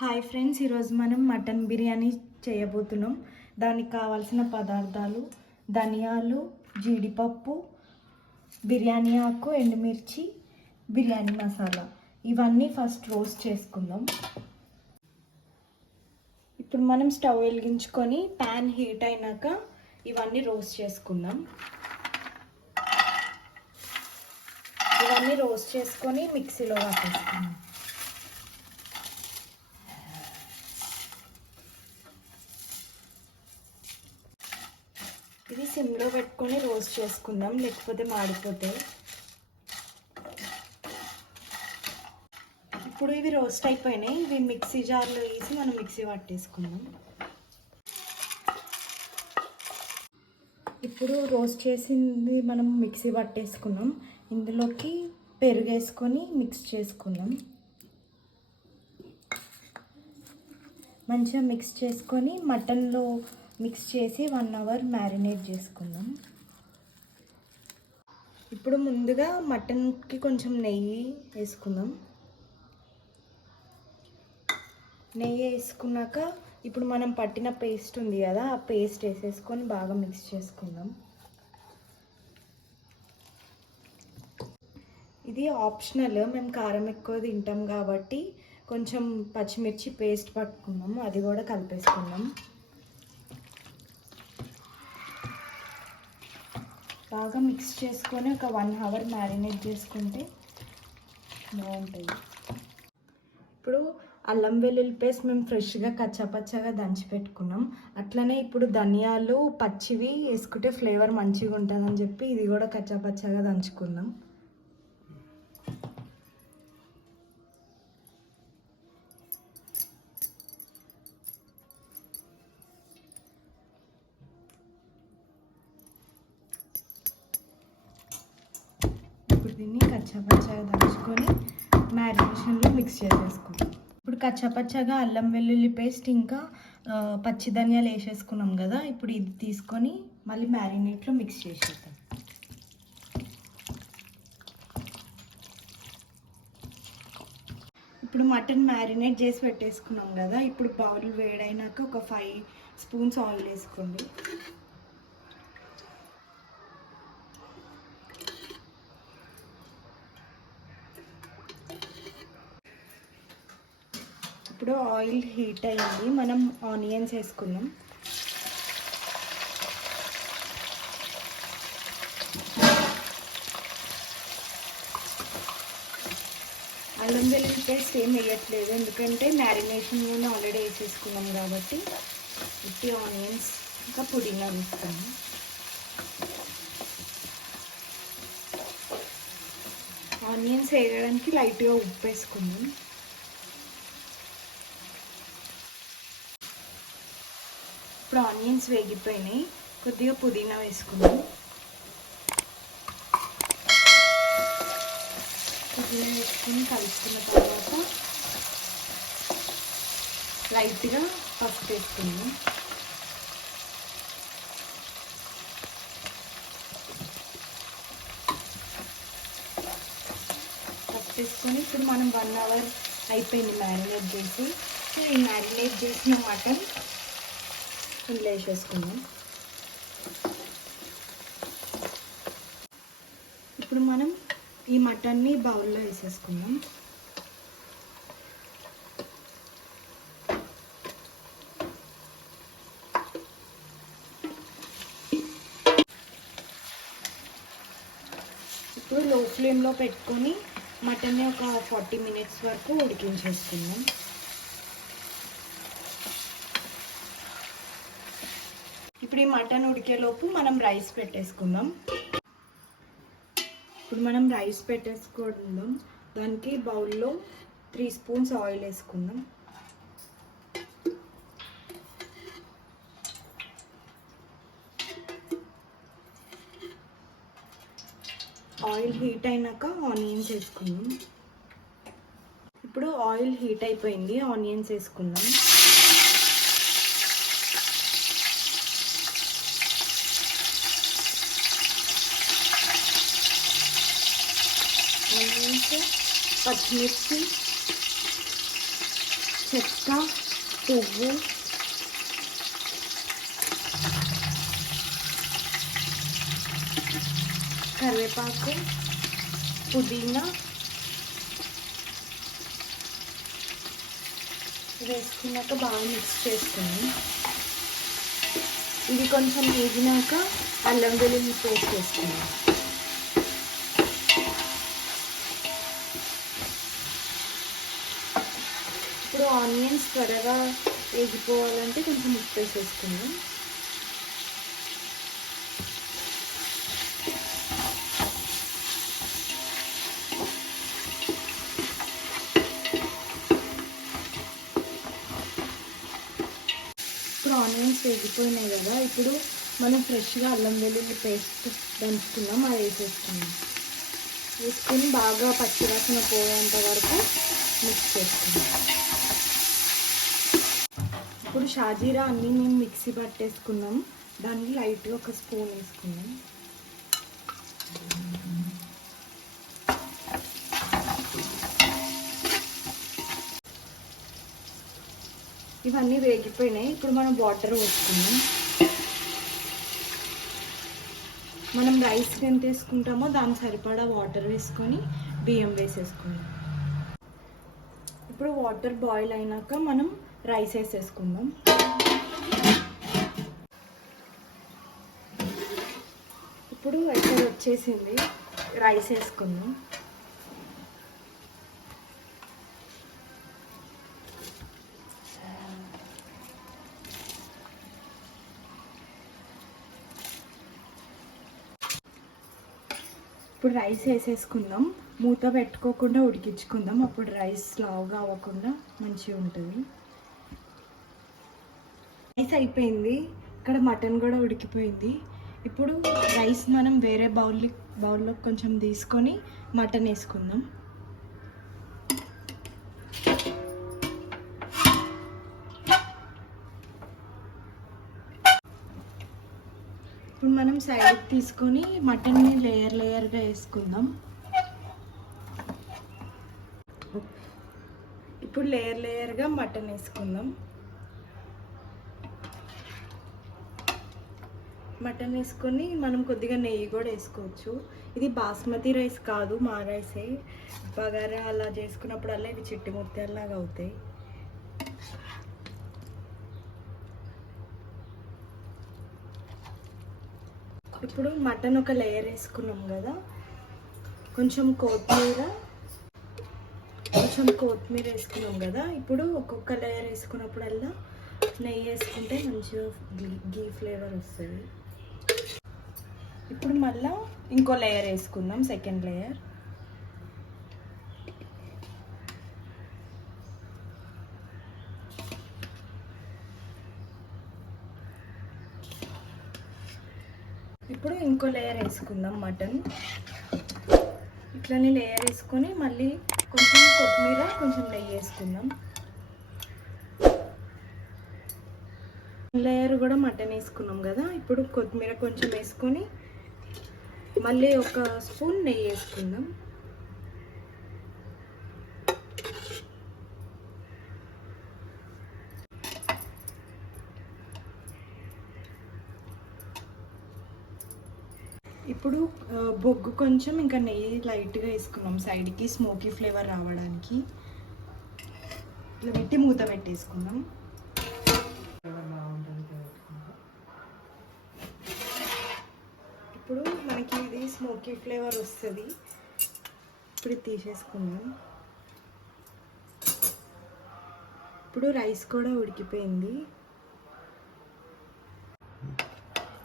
Hi friends, ఈరోజు మనం mutton biryani చేయబోతున్నాం. దానికి కావాల్సిన పదార్థాలు: ధనియాలు, జీడిపప్పు, బిర్యానీ ఆకు, ఎండుమిర్చి, బిర్యానీ మసాలా. ఇవన్నీ ఫస్ట్ రోస్ట్ చేసుకుందాం. ఇప్పుడు మనం స్టవ్ వెలిగించుకొని ప్యాన్ హీట్ అయినాక ఇవన్నీ రోస్ట్ చేసుకుందాం. ఇవన్నీ రోస్ట్ చేసుకొని మిక్సీలో పట్టేసుకుందాం. ఇది సిమ్లో పెట్టుకొని రోస్ట్ చేసుకుందాం, లేకపోతే మాడిపోతాయి. ఇప్పుడు ఇవి రోస్ట్ అయిపోయినాయి. ఇవి మిక్సీ జార్లో వేసి మనం మిక్సీ పట్టేసుకుందాం. ఇప్పుడు రోస్ట్ చేసింది మనం మిక్సీ పట్టేసుకున్నాం. ఇందులోకి పెరుగు వేసుకొని మిక్స్ చేసుకుందాం. మంచిగా మిక్స్ చేసుకొని మటన్లో మిక్స్ చేసి 1 అవర్ మ్యారినేట్ చేసుకుందాం. ఇప్పుడు ముందుగా మటన్కి కొంచెం నెయ్యి వేసుకుందాం. నెయ్యి వేసుకున్నాక ఇప్పుడు మనం పట్టిన పేస్ట్ ఉంది కదా, ఆ పేస్ట్ వేసేసుకొని బాగా మిక్స్ చేసుకుందాం. ఇది ఆప్షనల్, మేము కారం ఎక్కువ తింటాం కాబట్టి కొంచెం పచ్చిమిర్చి పేస్ట్ పట్టుకున్నాము, అది కూడా కలిపేసుకుందాం. బాగా మిక్స్ చేసుకొని ఒక 1 అవర్ మ్యారినేట్ చేసుకుంటే బాగుంటుంది. ఇప్పుడు అల్లం వెల్లుల్లి పేస్ట్ మేము ఫ్రెష్గా కచ్చాపచ్చాగా దంచి పెట్టుకున్నాం. అట్లనే ఇప్పుడు ధనియాలు పచ్చివి వేసుకుంటే ఫ్లేవర్ మంచిగా ఉంటుందని చెప్పి ఇది కూడా కచ్చాపచ్చాగా దంచుకుందాం. దీన్ని కచ్చాపచ్చాగా దంచుకొని మ్యారినేషన్లో మిక్స్ చేసేసుకుంటాం. ఇప్పుడు కచ్చాపచ్చాగా అల్లం వెల్లుల్లి పేస్ట్ ఇంకా పచ్చి ధనియాలు వేసేసుకున్నాం కదా, ఇప్పుడు ఇది తీసుకొని మళ్ళీ మ్యారినేట్లో మిక్స్ చేసేద్దాం. ఇప్పుడు మటన్ మ్యారినేట్ చేసి పెట్టేసుకున్నాం కదా, ఇప్పుడు బౌల్ వేడైనాక ఒక 5 స్పూన్స్ ఆయిల్ వేసుకోండి. ఇప్పుడు ఆయిల్ హీట్ అయ్యింది, మనం ఆనియన్స్ వేసుకుందాం. అల్లం వెల్లుల్లి పేస్ట్ ఏం వేయట్లేదు, ఎందుకంటే మ్యారినేషన్ ఆల్రెడీ వేసేసుకున్నాం కాబట్టి. ఉట్టి ఆనియన్స్ ఇంకా పుదీనా వేస్తాము. ఆనియన్స్ వేయడానికి లైట్గా ఉప్పు వేసుకుందాం. ఇప్పుడు ఆనియన్స్ వేగిపోయినాయి, కొద్దిగా పుదీనా వేసుకుందాం. పుదీనా వేసుకొని కలుపుకున్న తర్వాత లైట్గా పసుపు వేసుకుందాం. పసుపు వేసుకొని ఇప్పుడు మనం 1 అవర్ అయిపోయింది మ్యారినేట్ చేసి. ఈ మ్యారినేట్ చేసిన మటన్ ఇందులో వేసేసుకుందాం. ఇప్పుడు మనం ఈ మటన్ని బౌల్లో వేసేసుకుందాం. ఇప్పుడు లో ఫ్లేమ్లో పెట్టుకొని మటన్ని ఒక 40 మినిట్స్ వరకు ఉడికించేసుకుందాం. ఇప్పుడు ఈ మటన్ ఉడికేలోపు మనం రైస్ పెట్టేసుకుందాం. ఇప్పుడు మనం రైస్ పెట్టేసుకుందాం. దానికి బౌల్లో 3 స్పూన్స్ ఆయిల్ వేసుకుందాం. ఆయిల్ హీట్ అయినాక ఆనియన్స్ వేసుకుందాం. ఇప్పుడు ఆయిల్ హీట్ అయిపోయింది, ఆనియన్స్ వేసుకుందాం. ఆనియన్స్, పచ్చిమిర్చి, చెక్క, పువ్వు, కరివేపాకు, పుదీనా వేసుకున్నాక బాగా మిక్స్ చేసుకుని ఇది కొంచెం వేగినాక అల్లం వెల్లుల్లి పేస్ట్ వేసుకున్నాం. ఇప్పుడు ఆనియన్స్ త్వరగా వేగిపోవాలంటే కొంచెం ఉప్పు వేసేసుకుందాం. ఇప్పుడు ఆనియన్స్ వేగిపోయినాయి కదా, ఇప్పుడు మనం ఫ్రెష్గా అల్లం వెల్లుల్లి పేస్ట్ దంచుకున్నాం, అది వేసేసుకున్నాం. వేసుకొని బాగా పచ్చివాసన పోయేంత వరకు మిక్స్ చేసుకున్నాం. ఇప్పుడు షాజీరా అన్నీ మేము మిక్సీ పట్టేసుకున్నాం, దాన్ని లైట్గా ఒక స్పూన్ వేసుకున్నాం. ఇవన్నీ వేగిపోయినాయి. ఇప్పుడు మనం వాటర్ వేసుకున్నాం. మనం రైస్ ఎంత వేసుకుంటామో దాని సరిపడా వాటర్ వేసుకొని బియ్యం వేసేసుకున్నాం. ఇప్పుడు వాటర్ బాయిల్ అయినాక మనం రైస్ వేసేసుకుందాం. ఇప్పుడు ఎక్కడ వచ్చేసింది, రైస్ వేసుకుందాం. ఇప్పుడు రైస్ వేసేసుకుందాం. మూత పెట్టుకోకుండా ఉడికించుకుందాం, అప్పుడు రైస్ లావుగా అవ్వకుండా మంచిగా ఉంటుంది. రైస్ అయిపోయింది, ఇక్కడ మటన్ కూడా ఉడికిపోయింది. ఇప్పుడు రైస్ మనం వేరే బౌల్లో కొంచెం తీసుకొని మటన్ వేసుకుందాం. ఇప్పుడు మనం సైడ్కి తీసుకొని మటన్ని లేయర్గా వేసుకుందాం. ఇప్పుడు లేయర్గా మటన్ వేసుకుందాం. మటన్ వేసుకొని మనం కొద్దిగా నెయ్యి కూడా వేసుకోవచ్చు. ఇది బాస్మతి రైస్ కాదు, మా రైసే. బగారా అలా చేసుకున్నప్పుడల్లా ఇవి చిట్టి ముత్యాలలాగా అవుతాయి. ఇప్పుడు మటన్ ఒక లేయర్ వేసుకున్నాం కదా, కొంచెం కొత్తిమీర వేసుకున్నాం కదా. ఇప్పుడు ఒక్కొక్క లేయర్ వేసుకున్నప్పుడల్లా నెయ్యి వేసుకుంటే మంచిగా గీ ఫ్లేవర్ వస్తుంది. ఇప్పుడు మళ్ళీ ఇంకో లేయర్ వేసుకుందాం, సెకండ్ లేయర్. ఇప్పుడు ఇంకో లేయర్ వేసుకుందాం మటన్. ఇట్లనే లేయర్ వేసుకొని మళ్ళీ కొంచెం కొత్తిమీర, కొంచెం నెయ్యి వేసుకుందాం. లేయర్ కూడా మటన్ వేసుకున్నాం కదా, ఇప్పుడు కొత్తిమీర కొంచెం వేసుకొని మళ్ళీ ఒక స్పూన్ నెయ్యి వేసుకుందాం. ఇప్పుడు బొగ్గు కొంచెం ఇంకా నెయ్యి లైట్గా వేసుకున్నాం సైడ్కి, స్మోకీ ఫ్లేవర్ రావడానికి. ఇట్లా పెట్టి మూత పెట్టేసుకుందాం. ఇప్పుడు మనకి ఇది స్మోకీ ఫ్లేవర్ వస్తుంది. ఇప్పుడు తీసేసుకుందాం. ఇప్పుడు రైస్ కూడా ఉడికిపోయింది.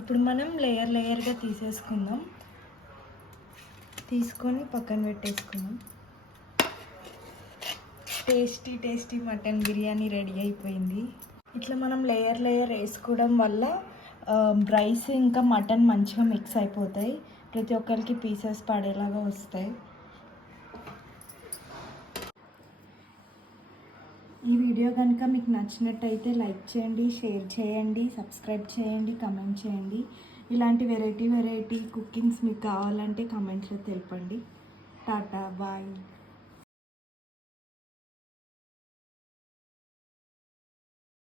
ఇప్పుడు మనం లేయర్గా తీసేసుకుందాం. తీసుకొని పక్కన పెట్టేసుకుందాం. టేస్టీ మటన్ బిర్యానీ రెడీ అయిపోయింది. ఇట్లా మనం లేయర్ వేసుకోవడం వల్ల రైస్ ఇంకా మటన్ మంచిగా మిక్స్ అయిపోతాయి, ప్రతి ఒక్కరికి పీసెస్ పడేలాగా వస్తాయి. ఈ వీడియో కనుక మీకు నచ్చినట్టయితే లైక్ చేయండి, షేర్ చేయండి, సబ్స్క్రైబ్ చేయండి, కమెంట్ చేయండి. ఇలాంటి వెరైటీ కుకింగ్స్ మీకు కావాలంటే కమెంట్స్లో తెలపండి. టాటా, బాయ్.